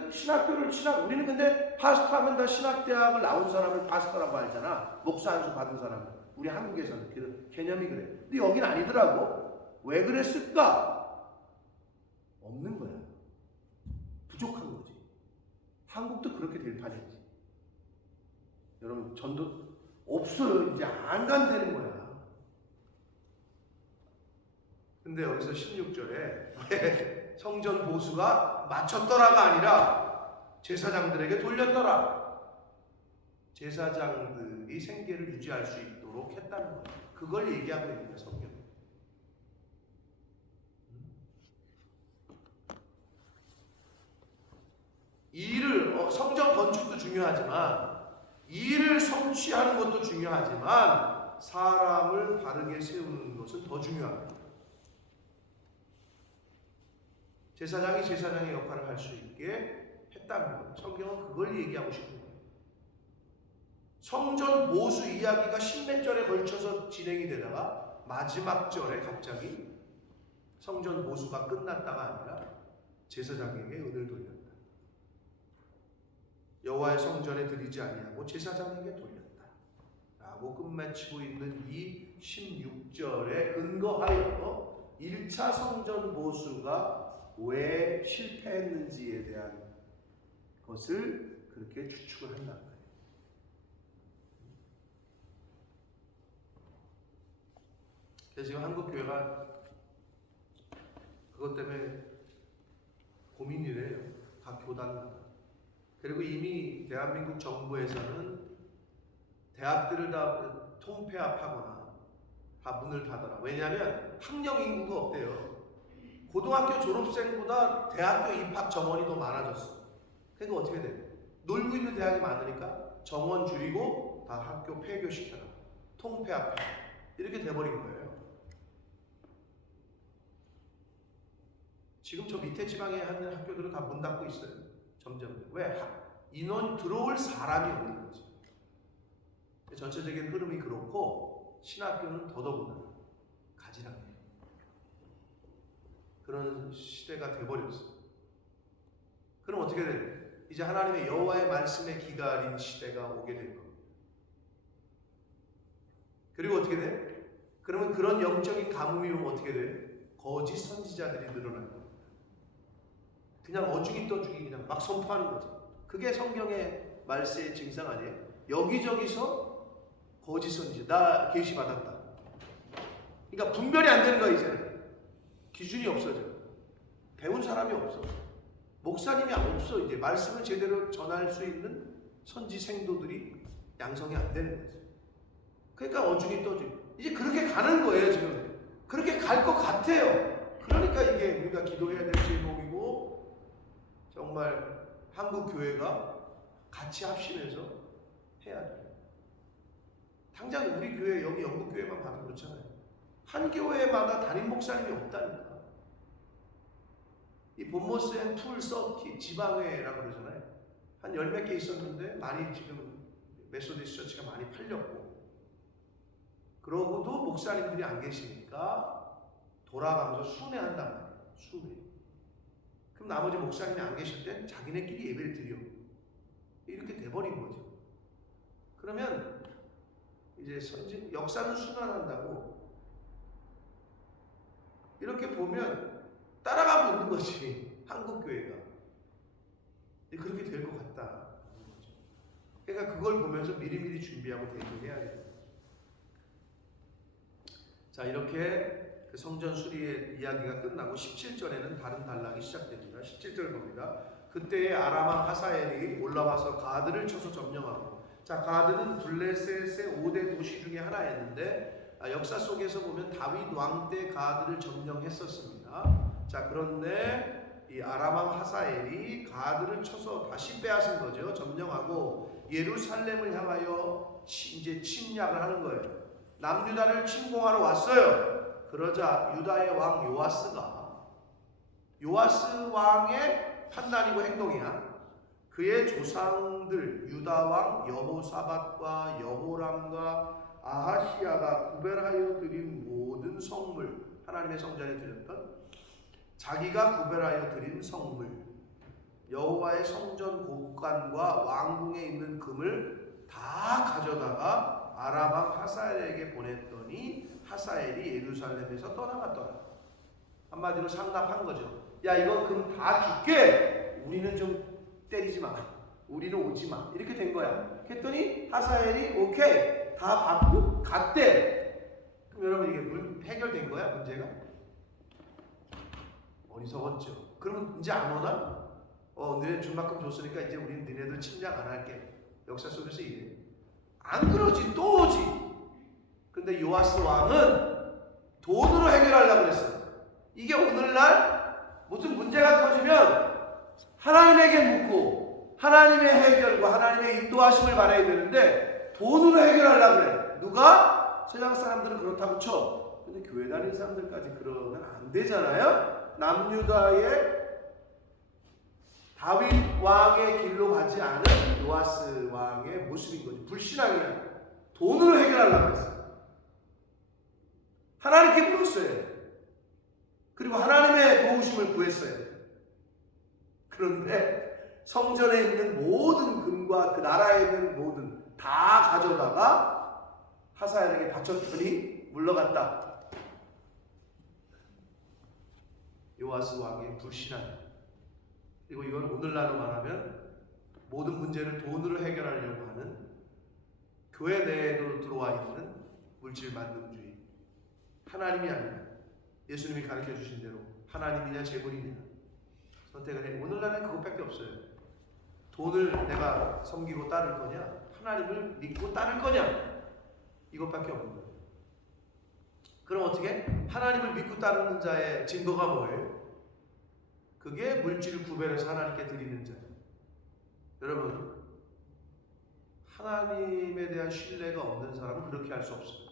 우리는 근데 파스터 하면 다 신학대학을 나온 사람을 파스터라고 알잖아. 목사 안수 받은 사람을. 우리 한국에서는 그 개념이 그래. 근데 여긴 아니더라고. 왜 그랬을까? 없는 거야. 부족한 거지. 한국도 그렇게 될 판이지. 여러분 전도 없어요. 이제 안 간다는 거야. 근데 여기서 16절에 왜 성전 보수가 마쳤더라가 아니라 제사장들에게 돌렸더라. 제사장들이 생계를 유지할 수 있도록 했다는 거예요. 그걸 얘기하고 있는 거예요, 성경. 성전 건축도 중요하지만 이 일을 성취하는 것도 중요하지만 사람을 바르게 세우는 것은 더 중요합니다. 제사장이 제사장의 역할을 할 수 있게 했다는 거예요. 성경은 그걸 얘기하고 싶은 거예요. 성전 보수 이야기가 십몇 절에 걸쳐서 진행이 되다가 마지막 절에 갑자기 성전 보수가 끝났다가 아니라 제사장에게 은을 돌렸다. 여호와의 성전에 드리지 아니하고 제사장에게 돌렸다. 라고 끝맺히고 있는 이 16절에 근거하여 1차 성전 보수가 왜 실패했는지에 대한 것을 그렇게 추측을 한다는 거예요. 그래서 지금 한국 교회가 그것 때문에 고민이래요. 각 교단마다. 그리고 이미 대한민국 정부에서는 대학들을 다 통폐합하거나 다 문을 닫아라. 왜냐하면 학령 인구가 없대요. 고등학교 졸업생보다 대학교 입학 정원이 더 많아졌어. 그러니까 어떻게 돼? 놀고 있는 대학이 많으니까 정원 줄이고 다 학교 폐교시켜라. 통폐합하라. 이렇게 돼버린 거예요. 지금 저 밑에 지방에 있는 학교들은 다 문 닫고 있어요. 점점. 왜? 인원 들어올 사람이 없는 거지. 전체적인 흐름이 그렇고 신학교는 더더구나 가지런해. 그런 시대가 돼버렸어. 그럼 어떻게 돼? 이제 하나님의 여호와의 말씀에 기다린 시대가 오게 될 겁니다. 그리고 어떻게 돼? 그러면 그런 영적인 가뭄이 오면 어떻게 돼? 거짓 선지자들이 늘어날 겁니다. 그냥 어중이 떠중이 그냥 막 선포하는 거지. 그게 성경의 말세의 증상 아니에요? 여기저기서 거짓 선지자, 나 계시 받았다. 그러니까 분별이 안 되는 거야 이제는. 기준이 없어져. 배운 사람이 없어. 목사님이 없어. 이제 말씀을 제대로 전할 수 있는 선지 생도들이 양성이 안 되는 거지. 그러니까 어중이 떠중이. 이제 그렇게 가는 거예요 지금. 그렇게 갈 것 같아요. 그러니까 이게 우리가 기도해야 될 제목이고 정말 한국 교회가 같이 합심해서 해야 돼요. 당장 우리 교회 여기 영국 교회만 봐도 그렇잖아요. 한 교회마다 담임 목사님이 없다니까. 이 본머스 앤 풀 서킷 지방회라고 그러잖아요. 한 열 몇 개 있었는데 많이 지금 메소디스트 처치가 많이 팔렸고, 그러고도 목사님들이 안 계시니까 돌아가면서 순회한단 말이에요. 순회. 그럼 나머지 목사님이 안 계실 땐 자기네끼리 예배를 드려. 이렇게 돼버린 거죠. 그러면 이제 역사는 순환한다고 이렇게 보면 따라가고 있는 거지. 한국 교회가 그렇게 될 것 같다. 그러니까 그걸 보면서 미리미리 준비하고 대비해야 돼요. 자, 이렇게 그 성전 수리의 이야기가 끝나고 17절에는 다른 단락이 시작됩니다. 17절 봅니다. 그때에 아람왕 하사엘이 올라와서 가드를 쳐서 점령하고, 자, 가드는 블레셋의 5대 도시 중에 하나였는데 역사 속에서 보면 다윗 왕 때 가드를 점령했었습니다. 자, 그런데 이 아람왕 하사엘이 가드를 쳐서 다시 빼앗은 거죠. 점령하고 예루살렘을 향하여 이제 침략을 하는 거예요. 남유다를 침공하러 왔어요. 그러자 유다의 왕 요아스 왕의 판단이고 행동이야. 그의 조상들 유다 왕 여호사밧과 여호람과 아하시야가 구별하여 드린 모든 성물, 하나님의 성전에 드렸던 자기가 구별하여 드린 성물, 여호와의 성전 곳간과 왕궁에 있는 금을 다 가져다가 아람왕 하사엘에게 보냈더니 하사엘이 예루살렘에서 떠나갔더라. 한마디로 상납한 거죠. 야, 이거 금 다 줄게. 우리는 좀 때리지 마. 우리는 오지 마. 이렇게 된 거야. 그랬더니 하사엘이 오케이 다 받고 갔대. 그럼 여러분 이게 해결된 거야 문제가? 어리석었죠. 그러면 이제 안 오나? 너네 줄 만큼 줬으니까 이제 우리는 너네들 침략 안 할게. 역사 속에서 이래. 안 그러지 또 오지. 근데 요아스 왕은 돈으로 해결하려고 그랬어. 이게 오늘날 무슨 문제가 터지면 하나님에게 묻고 하나님의 해결과 하나님의 인도하심을 받아야 되는데 돈으로 해결하려고 그래. 누가? 서양 사람들은 그렇다고 쳐. 근데 교회 다니는 사람들까지 그러면 안 되잖아요. 남유다의 다윗 왕의 길로 가지 않은 요아스 왕의 모습인 거지. 불신앙이야. 돈으로 해결하려고 했어요. 하나님께 물었어요. 그리고 하나님의 도우심을 구했어요. 그런데 성전에 있는 모든 금과 그 나라에 있는 모든 다 가져다가 하사엘에게 바쳤더니 물러갔다. 요아스 왕의 불신앙. 그리고 이건 오늘날로 말하면 모든 문제를 돈으로 해결하려고 하는 교회 내에도 들어와 있는 물질 만능주의. 하나님이 아니라 예수님이 가르쳐 주신 대로 하나님이냐 재물이냐 선택을 해. 오늘날엔 그것밖에 없어요. 돈을 내가 섬기고 따를 거냐, 하나님을 믿고 따를 거냐, 이것밖에 없는 거예요. 그럼 어떻게? 하나님을 믿고 따르는 자의 증거가 뭐예요? 그게 물질을 구별해서 하나님께 드리는 자예요. 여러분, 하나님에 대한 신뢰가 없는 사람은 그렇게 할 수 없어요.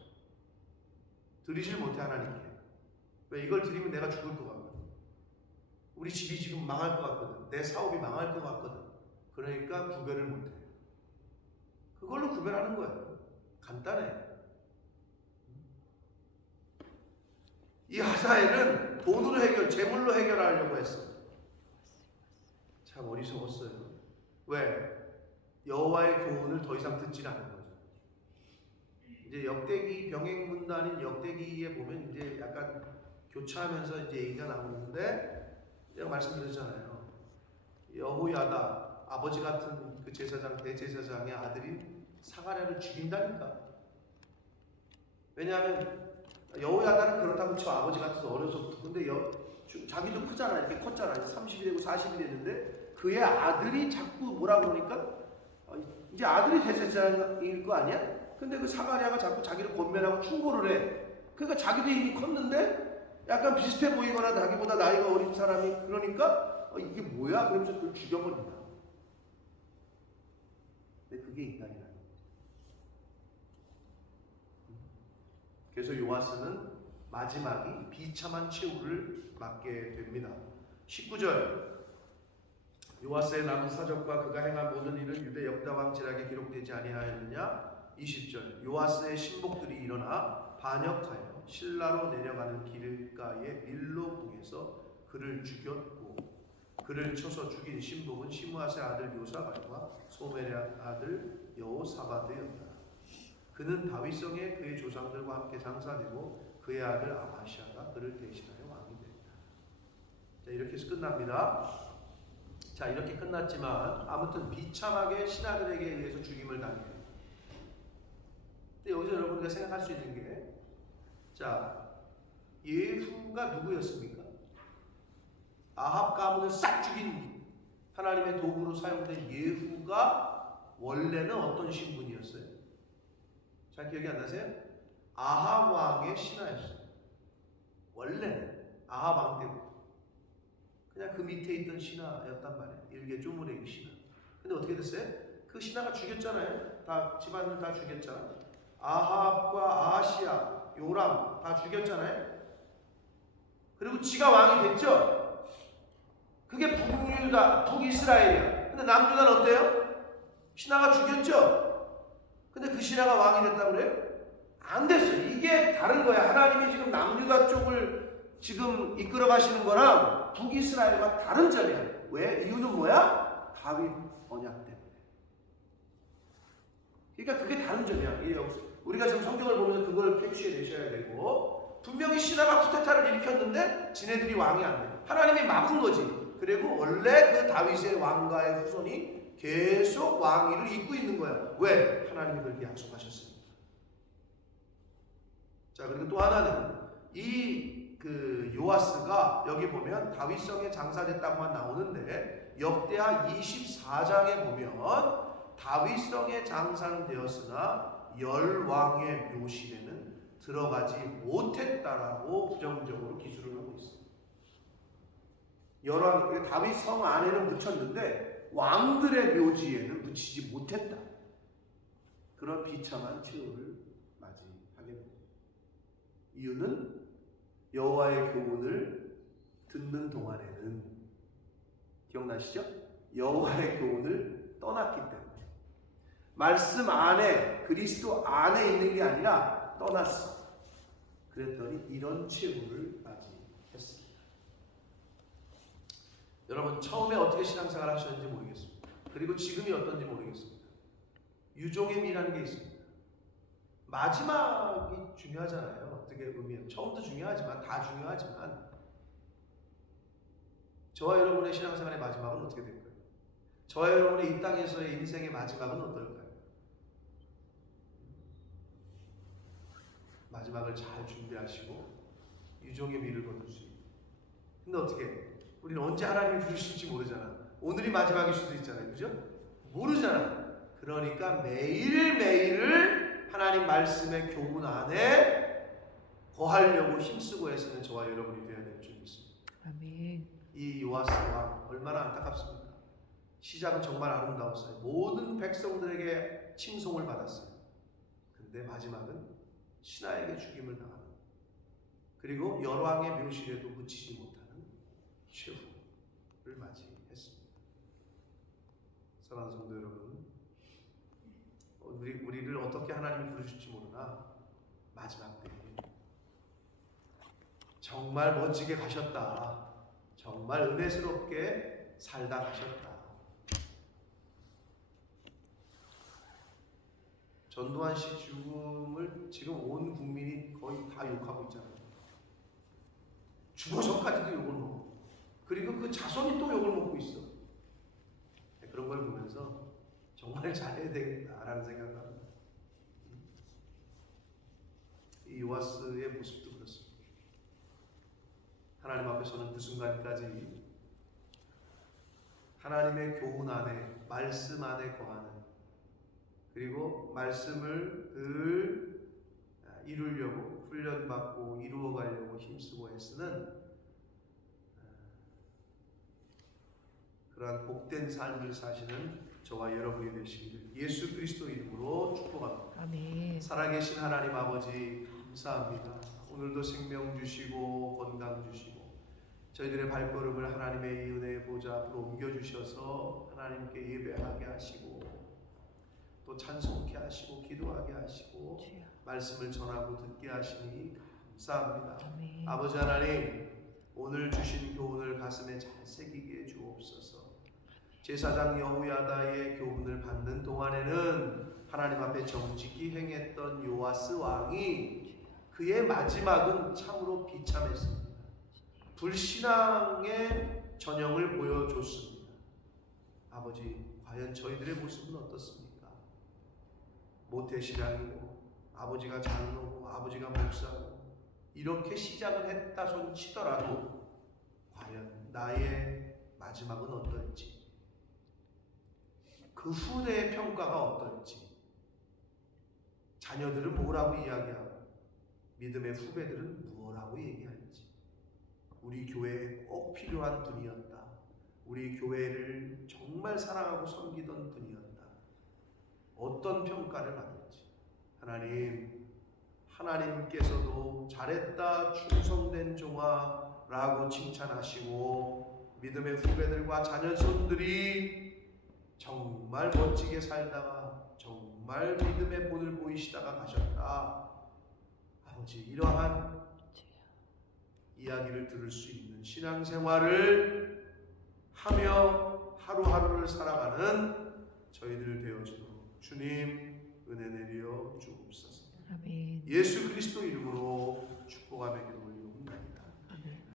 드리질 못해 하나님께. 왜? 이걸 드리면 내가 죽을 것 같거든. 우리 집이 지금 망할 것 같거든. 내 사업이 망할 것 같거든. 그러니까 구별을 못해. 그걸로 구별하는 거예요. 간단해. 이 하사엘은 돈으로 재물로 해결하려고 했어. 참 어리석었어요. 왜? 여호와의 교훈을 더 이상 듣지 않은 거죠. 이제 역대기 병행문단인 역대기에 보면 이제 약간 교차하면서 이제 얘기가 나오는데 제가 말씀드렸잖아요. 여호야다 아버지 같은 그 제사장 대제사장의 아들인 사가랴를 죽인다니까. 왜냐하면 여호야다는 그렇다고 쳐 아버지 같아서 어려서부터. 근데 자기도 크잖아. 이렇게 컸잖아. 30이 되고 40이 됐는데 그의 아들이 자꾸 뭐라 그러니까 이제 아들이 대제사장일 거 아니야? 근데 그 사가랴가 자꾸 자기를 권면하고 충고를 해. 그러니까 자기도 이미 컸는데 약간 비슷해 보이거나 자기보다 나이가 어린 사람이 그러니까 이게 뭐야? 그러면서 그걸 죽여버린다. 근데 그게 인간이라는 거죠. 그래서 요아스는 마지막이 비참한 최후를 맞게 됩니다. 19절 요아스의 남은 사적과 그가 행한 모든 일은 유대 역다 왕지락에 기록되지 아니하였느냐? 20절 요아스의 신복들이 일어나 반역하여 실라로 내려가는 길가의 밀로궁에서 그를 죽였고 그를 쳐서 죽인 신복은 시므아스의 아들 요사발과 소멜의 아들 여호사바드였다. 그는 다윗성에 그의 조상들과 함께 장사되고 그의 아들 아마시아가 그를 대신하여 왕이 됐다. 자, 이렇게 해서 끝납니다. 자, 이렇게 끝났지만 아무튼 비참하게 신하들에게 의해서 죽임을 당해요. 근데 여기서 여러분들가 생각할 수 있는 게, 자, 예후가 누구였습니까? 아합 가문을 싹 죽인 하나님의 도구로 사용된 예후가 원래는 어떤 신분이었어요? 잘 기억이 안 나세요? 아합 왕의 신하였어요. 원래는 아합 왕 때부터 그냥 그 밑에 있던 신하였단 말이에요. 일개 쪼무레기 신하. 근데 어떻게 됐어요? 그 신하가 죽였잖아요. 다 집안을 다 죽였잖아. 아합과 아하시아, 요람 다 죽였잖아요. 그리고 지가 왕이 됐죠. 그게 북유다, 북이스라엘이야. 근데 남유다는 어때요? 신하가 죽였죠. 근데 그 신하가 왕이 됐다고 그래요? 안 됐어요. 이게 다른 거야. 하나님이 지금 남유다 쪽을 지금 이끌어 가시는 거랑 북이스라엘과 다른 점이야. 왜? 이유는 뭐야? 다윗 언약 때문에. 그러니까 그게 다른 점이야. 우리가 지금 성경을 보면서 그걸 캐치해 내셔야 되고, 분명히 신하가 쿠데타를 일으켰는데 지네들이 왕이 안 돼. 하나님이 막은 거지. 그리고 원래 그 다윗의 왕가의 후손이 계속 왕위를 잇고 있는 거야. 왜? 하나님이 그렇게 약속하셨습니다. 자, 그리고 또 하나는 그 요아스가 여기 보면 다윗성에 장사됐다고만 나오는데 역대하 24장에 보면 다윗성에 장사되었으나 열왕의 묘실에는 들어가지 못했다라고 부정적으로 기술을 하고 있어요. 열왕, 다윗성 안에는 묻혔는데 왕들의 묘지에는 묻히지 못했다. 그런 비참한 최후를 맞이하게 됩니다. 이유는 여호와의 교훈을 듣는 동안에는, 기억나시죠? 여호와의 교훈을 떠났기 때문에. 말씀 안에, 그리스도 안에 있는 게 아니라 떠났어. 그랬더니 이런 최후를 맞이했습니다. 여러분, 처음에 어떻게 신앙생활 하셨는지 모르겠습니다. 그리고 지금이 어떤지 모르겠습니다. 유종임이라는 게 있습니다. 마지막이 중요하잖아요. 어떻게 의미해요? 처음도 중요하지만, 다 중요하지만, 저와 여러분의 신앙생활의 마지막은 어떻게 될까요? 저와 여러분의 이 땅에서의 인생의 마지막은 어떨까요? 마지막을 잘 준비하시고 유종의 미를 거둘 수 있는. 근데 어떻게? 우리는 언제 하나님이 부르실지 모르잖아. 오늘이 마지막일 수도 있잖아요. 그죠? 모르잖아. 그러니까 매일매일을 하나님 말씀의 교훈 안에 거하려고 힘쓰고 애쓰는 저와 여러분이 되어야 될 줄 믿습니다. 아멘. 이 요아스 왕 얼마나 안타깝습니까? 시작은 정말 아름다웠어요. 모든 백성들에게 칭송을 받았어요. 근데 마지막은 신하에게 죽임을 당하는, 그리고 열왕의 묘실에도 묻히지 못하는 최후를 맞이했습니다. 사랑하는 성도 여러분, 우리를 어떻게 하나님이 부르실지 모르나 마지막 때에 정말 멋지게 가셨다, 정말 은혜스럽게 살다 가셨다. 전두환 씨 죽음을 지금 온 국민이 거의 다 욕하고 있잖아요. 죽어서까지도 욕을 먹고, 그리고 그 자손이 또 욕을 먹고 있어. 그런 걸 보면서 정말 잘해야 되겠다라는 생각을 합니다. 이 요아스의 모습도 그렇습니다. 하나님 앞에서는 그 순간까지 하나님의 교훈 안에, 말씀 안에 거하는, 그리고 말씀을 늘 이루려고 훈련받고 이루어가려고 힘쓰고 애쓰는 그러한 복된 삶을 사시는 저와 여러분이 되시기를 예수 그리스도 이름으로 축복합니다. 아멘. 살아계신 하나님 아버지 감사합니다. 오늘도 생명 주시고 건강 주시고 저희들의 발걸음을 하나님의 이 은혜의 보좌 앞으로 옮겨주셔서 하나님께 예배하게 하시고 또 찬송케 하시고 기도하게 하시고 주여. 말씀을 전하고 듣게 하시니 감사합니다. 아멘. 아버지 하나님, 오늘 주신 교훈을 가슴에 잘 새기게 해 주옵소서. 제사장 여호야다의 교훈을 받는 동안에는 하나님 앞에 정직히 행했던 요아스 왕이 그의 마지막은 참으로 비참했습니다. 불신앙의 전형을 보여줬습니다. 아버지, 과연 저희들의 모습은 어떻습니까? 모태신앙이고 아버지가 장로고 아버지가 목사고 이렇게 시작을 했다 손 치더라도 과연 나의 마지막은 어떨지, 그 후대의 평가가 어떨지, 자녀들은 뭐라고 이야기하고 믿음의 후배들은 무엇라고 얘기할지, 우리 교회에 꼭 필요한 분이었다, 우리 교회를 정말 사랑하고 섬기던 분이었다, 어떤 평가를 받을지 하나님께서도 잘했다 충성된 종아 라고 칭찬하시고 믿음의 후배들과 자녀손들이 정말 멋지게 살다가 정말 믿음의 본을 보이시다가 가셨다. 아버지, 이러한 이야기를 들을 수 있는 신앙생활을 하며 하루하루를 살아가는 저희들 되어지도록 주님 은혜 내려 주옵소서. 아멘. 예수 그리스도 이름으로 축복하며 기도를